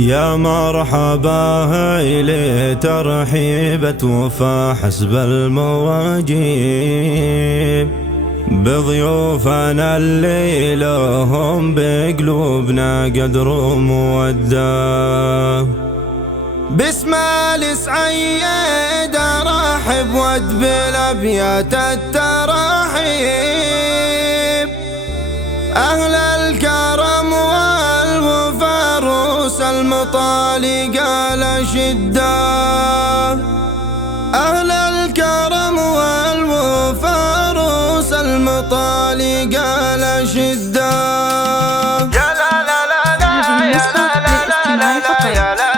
يا مرحبا هيلي ترحيبة وفا حسب المواجيب بضيوفنا اللي لهم بقلوبنا قدر ومودة. باسم السعيد ارحب ود بالابيات التراحيب اهل الكرم والوفا روس المطالي قال شده. اهل الكرم والوفا روس المطالي قال شده. يا لا لا لا لا يا لا لا لا يا لا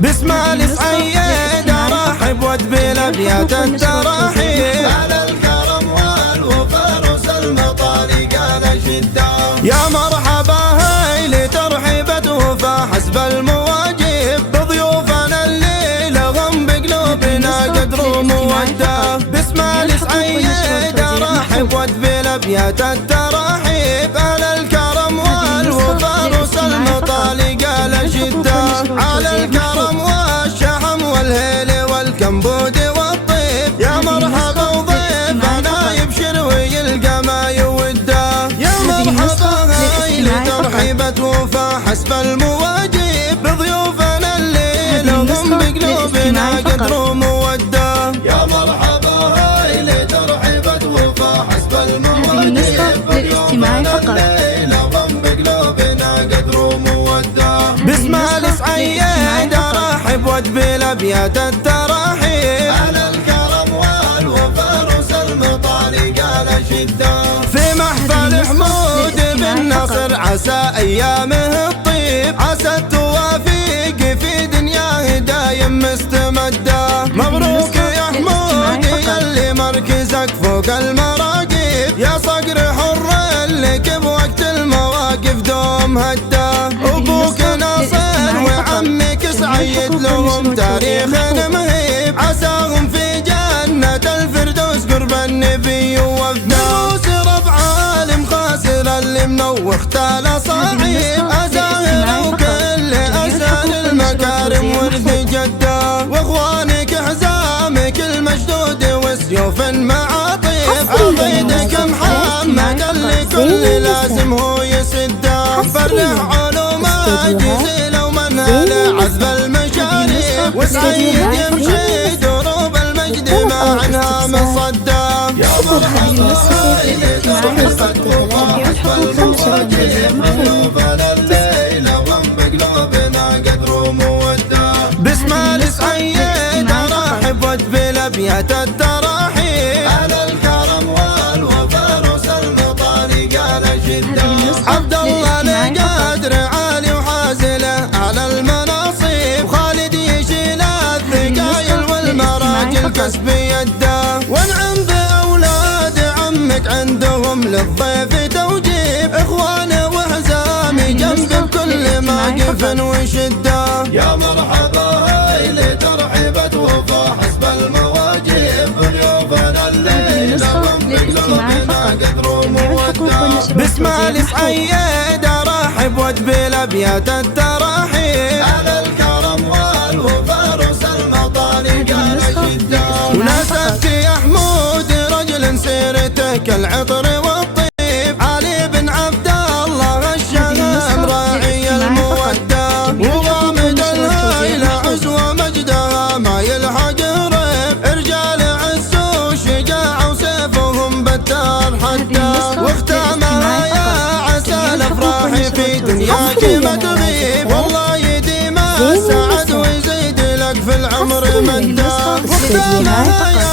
باسم السعيد ارحب ود بالابيات التراحيب على الكرم والوفا روس المطالي قال شده. يا مرحبا هيلي ترحيبة وفا حسب المواجيب بضيوفنا اللي لهم بقلوبنا قدر وموده. باسم السعيد ارحب ود بالابيات التراحيب على الكرم والوفا روس المطالي قال شده. على الكرم والشحم والهيل والكمبود والطيب يا مرحبا وضيف انا يبشر ويلقى ما يوده. يا مرحبا هيلي ترحيبة وفا حسب المواجيب بضيوفنا اللي لهم بقلوبنا قدر وموده. يا مرحبا هيلي ترحيبة وفا حسب المواجيب بضيوفنا اللي لهم بقلوبنا قدر وموده. باسم السعيد ارحب ود بالابيات التراحيب على الكرم والوفا روس المطالي قال شده. في محفل حمود بن نصر عسى ايامه الطيب عسى التوافيق في دنياه دايم مستمده. مبروك يا حمود يلي مركزك فوق المراقيب يا صقر حر لك بوقت المواقف دوم هده. ابوك ناصر وعمك سعيد لهم تاريخ مهيب عساهم في جنة الفردوس قرب النبي ووفده. دروس ربع عالم خاسر اللي منوخ تالا صعيب أزاهر وكل أسان المكارم ورث جده. واخوانك حزامك المشدود وسيوف معاطيف عضيدك محمد اللي كل لازم هو يسده. فرح علوم جزيلة ومنهل عذب المشاريب وسعيد يمشي دروب المجد ما عنها مصده. يا مرحبا هيلي ترحيبة وفا حسب المواجيب بضيوفنا الليلة وهم بقلوبنا قدر وموده. باسم السعيد ارحب ود بالابيات التراحيب على الكرم والوفا روس المطالي قال شده. عبد الله لقدر عالي وحازله على المناصب خالد يشيل الثقايل والمراجل كسب يده. وانعم باولاد عمك عندهم للضيف توجيب اخوانه وحزامي جنب بكل موقف وشده. يا مرحبا هيلي ترحيبة وفا حسب المواجيب ضيوفنا الليل لهم بقلوبنا قدر وموده. باسم السعيد ارحب ود بالابيات التراحيب على الكرم والوفا روس المطالي قال شده. وناسبت يا حمود رجل سيرته كالعطر والطيب علي بن عبد الله الشهم راعي الموده. وغامد الهيلة عزوة مجدها ما يلحق ريب رجال عز وشجاعة وسيفهم بتار حده. واختامها يا عسى الافراح في دنياك ما تغيب والله يديم السعد ويزيد لك في العمر مده. واختامها يا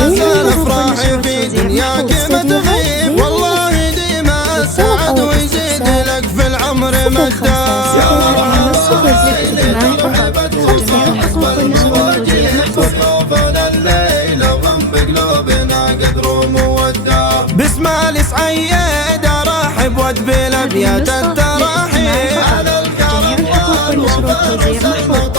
عسى الافراح في دنياك ما تغيب والله يديم السعد ويزيد لك في العمر مده. يا مرحبا هيلي ترحيبة وفا حسب المواجيب بضيوفنا الليلة وهم بقلوبنا قدر وموده. باسم السعيد ارحب ود بالابيات التراحيب على الكرم والوفا توزيع محفوظ.